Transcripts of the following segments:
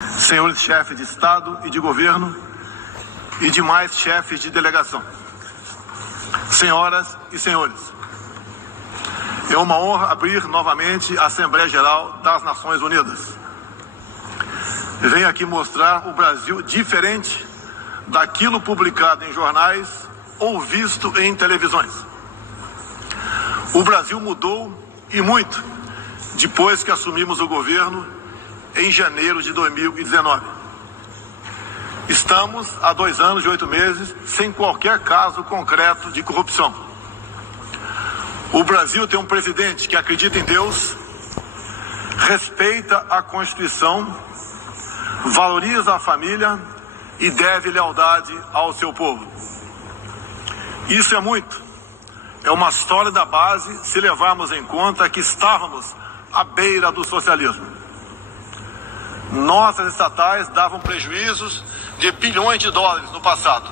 senhores chefes de Estado e de Governo e demais chefes de delegação, senhoras e senhores, é uma honra abrir novamente a Assembleia Geral das Nações Unidas. Venho aqui mostrar o Brasil diferente daquilo publicado em jornais ou visto em televisões. O Brasil mudou e muito depois que assumimos o governo em janeiro de 2019. Estamos há 2 anos e 8 meses sem qualquer caso concreto de corrupção. O Brasil tem um presidente que acredita em Deus, respeita a Constituição, valoriza a família e deve lealdade ao seu povo. Isso é muito. É uma sólida base se levarmos em conta que estávamos à beira do socialismo. Nossas estatais davam prejuízos de bilhões de dólares no passado.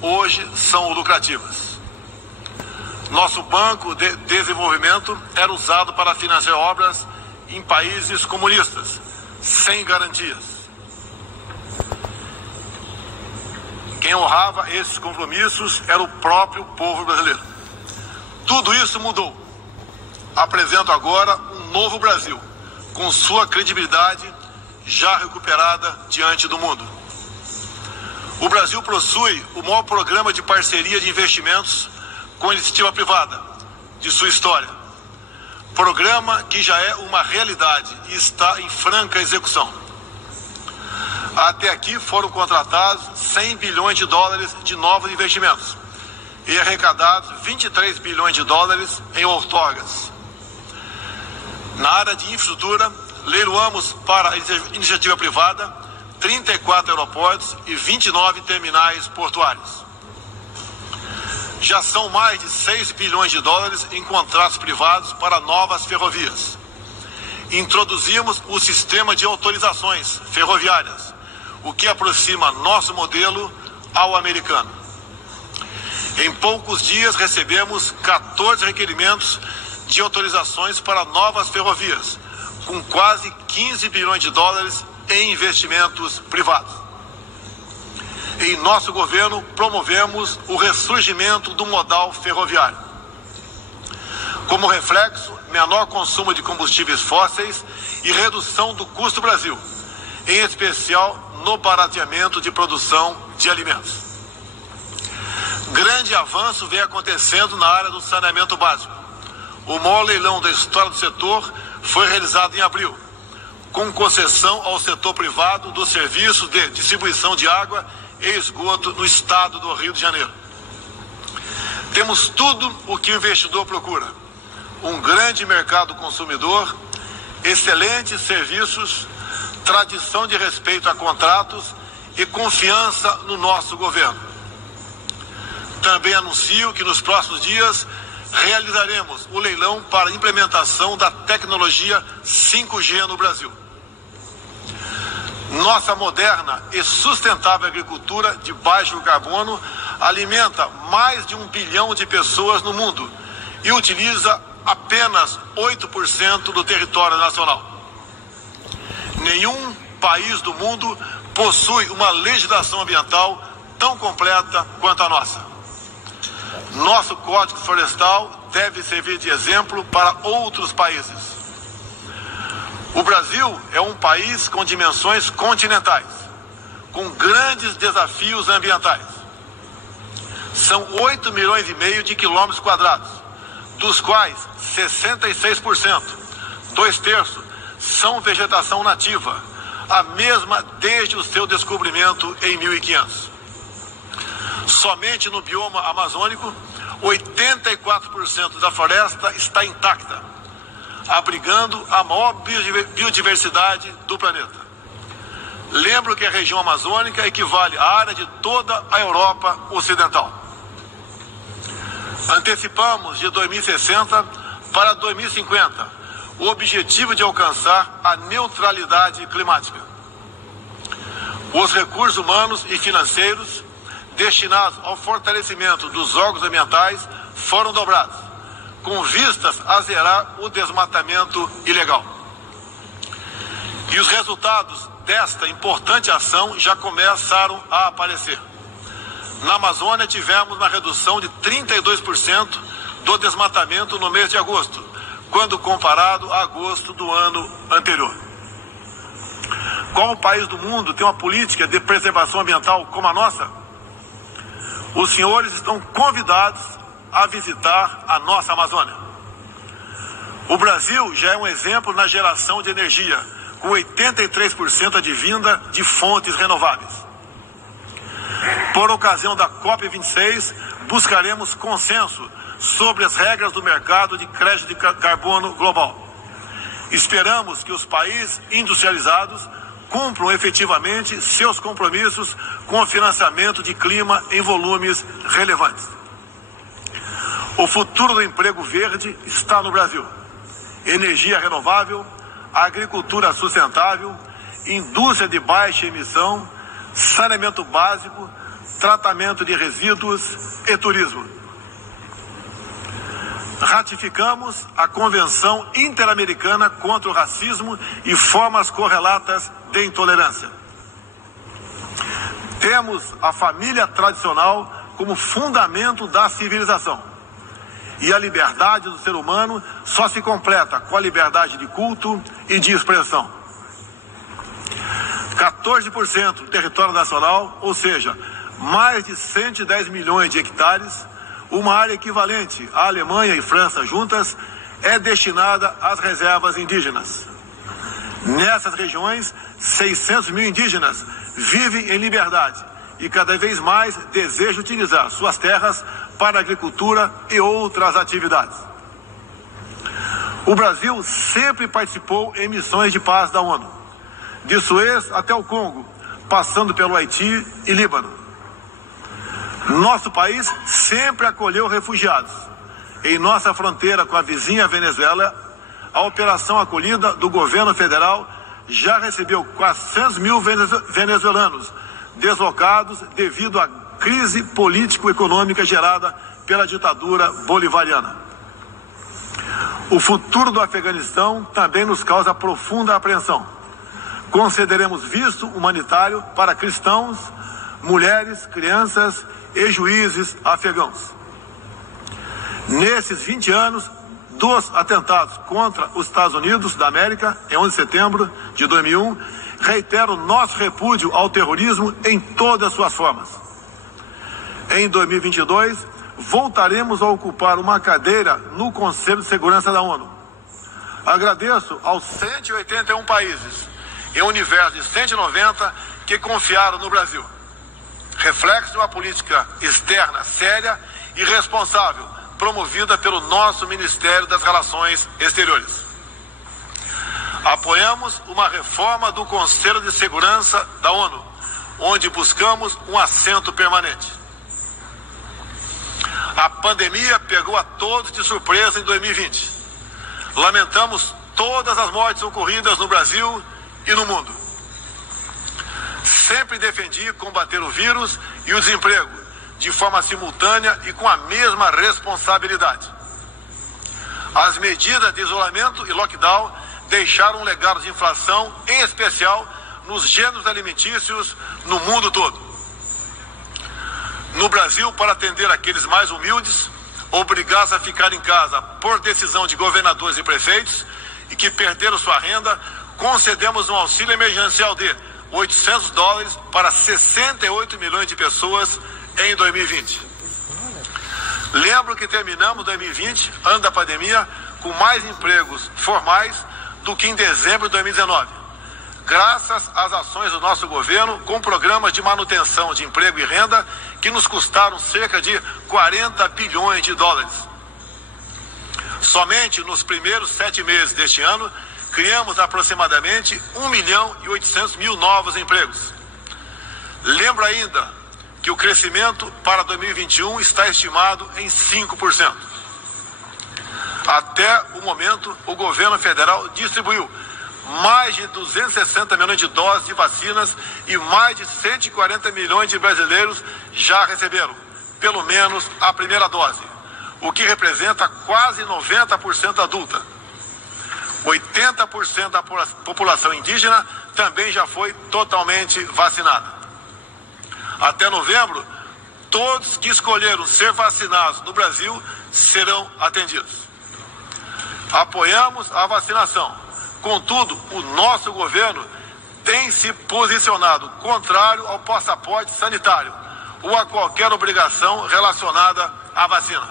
Hoje são lucrativas. Nosso banco de desenvolvimento era usado para financiar obras em países comunistas, sem garantias. Quem honrava esses compromissos era o próprio povo brasileiro. Tudo isso mudou. Apresento agora um novo Brasil, com sua credibilidade já recuperada diante do mundo. O Brasil possui o maior programa de parceria de investimentos com a iniciativa privada de sua história. Programa que já é uma realidade e está em franca execução. Até aqui foram contratados 100 bilhões de dólares de novos investimentos e arrecadados 23 bilhões de dólares em outorgas. Na área de infraestrutura, leiloamos para a iniciativa privada 34 aeroportos e 29 terminais portuários. Já são mais de 6 bilhões de dólares em contratos privados para novas ferrovias. Introduzimos o sistema de autorizações ferroviárias, o que aproxima nosso modelo ao americano. Em poucos dias recebemos 14 requerimentos de autorizações para novas ferrovias, com quase 15 bilhões de dólares em investimentos privados. Em nosso governo, promovemos o ressurgimento do modal ferroviário. Como reflexo, menor consumo de combustíveis fósseis e redução do custo do Brasil, em especial no barateamento de produção de alimentos. Grande avanço vem acontecendo na área do saneamento básico. O maior leilão da história do setor foi realizado em abril, com concessão ao setor privado do serviço de distribuição de água e esgoto no estado do Rio de Janeiro. Temos tudo o que o investidor procura: um grande mercado consumidor, excelentes serviços, tradição de respeito a contratos e confiança no nosso governo. Também anuncio que nos próximos dias realizaremos o leilão para a implementação da tecnologia 5G no Brasil. Nossa moderna e sustentável agricultura de baixo carbono alimenta mais de 1 bilhão de pessoas no mundo e utiliza apenas 8% do território nacional. Nenhum país do mundo possui uma legislação ambiental tão completa quanto a nossa. Nosso Código Florestal deve servir de exemplo para outros países. O Brasil é um país com dimensões continentais, com grandes desafios ambientais. São 8,5 milhões de quilômetros quadrados, dos quais 66%, 2/3, são vegetação nativa, a mesma desde o seu descobrimento em 1500. Somente no bioma amazônico, 84% da floresta está intacta, abrigando a maior biodiversidade do planeta. Lembro que a região amazônica equivale à área de toda a Europa Ocidental. Antecipamos de 2060 para 2050 o objetivo de alcançar a neutralidade climática. Os recursos humanos e financeiros destinados ao fortalecimento dos órgãos ambientais foram dobrados, com vistas a zerar o desmatamento ilegal. E os resultados desta importante ação já começaram a aparecer. Na Amazônia tivemos uma redução de 32% do desmatamento no mês de agosto, quando comparado a agosto do ano anterior. Qual país do mundo tem uma política de preservação ambiental como a nossa? Os senhores estão convidados a visitar a nossa Amazônia. O Brasil já é um exemplo na geração de energia, com 83% advinda de fontes renováveis. Por ocasião da COP26, buscaremos consenso sobre as regras do mercado de crédito de carbono global. Esperamos que os países industrializados cumpram efetivamente seus compromissos com o financiamento de clima em volumes relevantes. O futuro do emprego verde está no Brasil. Energia renovável, agricultura sustentável, indústria de baixa emissão, saneamento básico, tratamento de resíduos e turismo. Ratificamos a Convenção Interamericana contra o Racismo e formas correlatas de intolerância. Temos a família tradicional como fundamento da civilização. E a liberdade do ser humano só se completa com a liberdade de culto e de expressão. 14% do território nacional, ou seja, mais de 110 milhões de hectares, uma área equivalente à Alemanha e França juntas, é destinada às reservas indígenas. Nessas regiões, 600 mil indígenas vivem em liberdade e cada vez mais desejam utilizar suas terras para agricultura e outras atividades. O Brasil sempre participou em missões de paz da ONU, de Suez até o Congo, passando pelo Haiti e Líbano. Nosso país sempre acolheu refugiados. Em nossa fronteira com a vizinha Venezuela, a operação acolhida do governo federal já recebeu 400 mil venezuelanos deslocados devido à crise político-econômica gerada pela ditadura bolivariana. O futuro do Afeganistão também nos causa profunda apreensão. Concederemos visto humanitário para cristãos, mulheres, crianças e juízes afegãos. Nesses 20 anos dos atentados contra os Estados Unidos da América, em 11 de setembro de 2001, reitero nosso repúdio ao terrorismo em todas as suas formas. Em 2022, voltaremos a ocupar uma cadeira no Conselho de Segurança da ONU. Agradeço aos 181 países, em um universo de 190, que confiaram no Brasil. Reflexo de uma política externa séria e responsável, promovida pelo nosso Ministério das Relações Exteriores. Apoiamos uma reforma do Conselho de Segurança da ONU, onde buscamos um assento permanente. A pandemia pegou a todos de surpresa em 2020. Lamentamos todas as mortes ocorridas no Brasil e no mundo. Sempre defendi combater o vírus e o desemprego de forma simultânea e com a mesma responsabilidade. As medidas de isolamento e lockdown deixaram um legado de inflação, em especial nos gêneros alimentícios no mundo todo. No Brasil, para atender aqueles mais humildes, obrigados a ficar em casa por decisão de governadores e prefeitos e que perderam sua renda, concedemos um auxílio emergencial de $800 para 68 milhões de pessoas em 2020. Lembro que terminamos 2020, ano da pandemia, com mais empregos formais do que em dezembro de 2019, graças às ações do nosso governo com programas de manutenção de emprego e renda que nos custaram cerca de 40 bilhões de dólares. Somente nos primeiros 7 meses deste ano, criamos aproximadamente 1.800.000 novos empregos. Lembro ainda que o crescimento para 2021 está estimado em 5%. Até o momento, o governo federal distribuiu mais de 260 milhões de doses de vacinas e mais de 140 milhões de brasileiros já receberam, pelo menos, a primeira dose, o que representa quase 90% adulta. 80% da população indígena também já foi totalmente vacinada. Até novembro, todos que escolheram ser vacinados no Brasil serão atendidos. Apoiamos a vacinação. Contudo, o nosso governo tem se posicionado contrário ao passaporte sanitário ou a qualquer obrigação relacionada à vacina.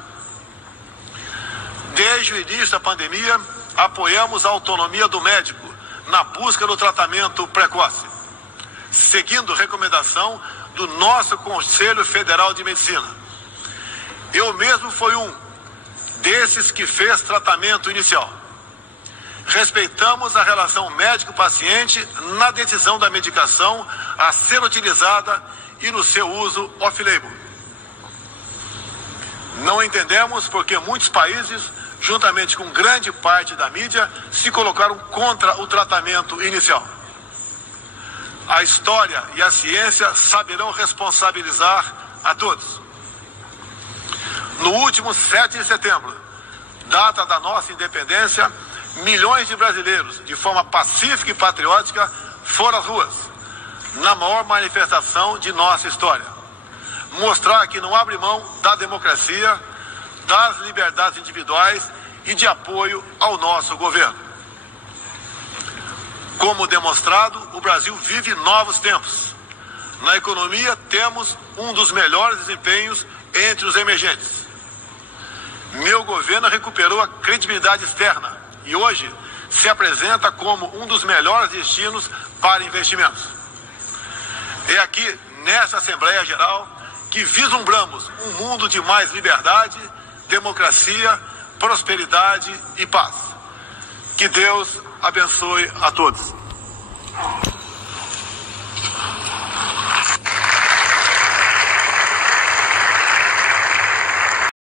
Desde o início da pandemia, apoiamos a autonomia do médico na busca do tratamento precoce, seguindo recomendação do nosso Conselho Federal de Medicina. Eu mesmo fui um desses que fez tratamento inicial. Respeitamos a relação médico-paciente na decisão da medicação a ser utilizada e no seu uso off-label. Não entendemos porque muitos países, juntamente com grande parte da mídia, se colocaram contra o tratamento inicial. A história e a ciência saberão responsabilizar a todos. No último 7 de setembro, data da nossa independência, milhões de brasileiros, de forma pacífica e patriótica, foram às ruas, na maior manifestação de nossa história. Mostrar que não abre mão da democracia, das liberdades individuais e de apoio ao nosso governo. Como demonstrado, o Brasil vive novos tempos. Na economia, temos um dos melhores desempenhos entre os emergentes. Meu governo recuperou a credibilidade externa e hoje se apresenta como um dos melhores destinos para investimentos. É aqui, nesta Assembleia Geral, que vislumbramos um mundo de mais liberdade, democracia, prosperidade e paz. Que Deus abençoe a todos.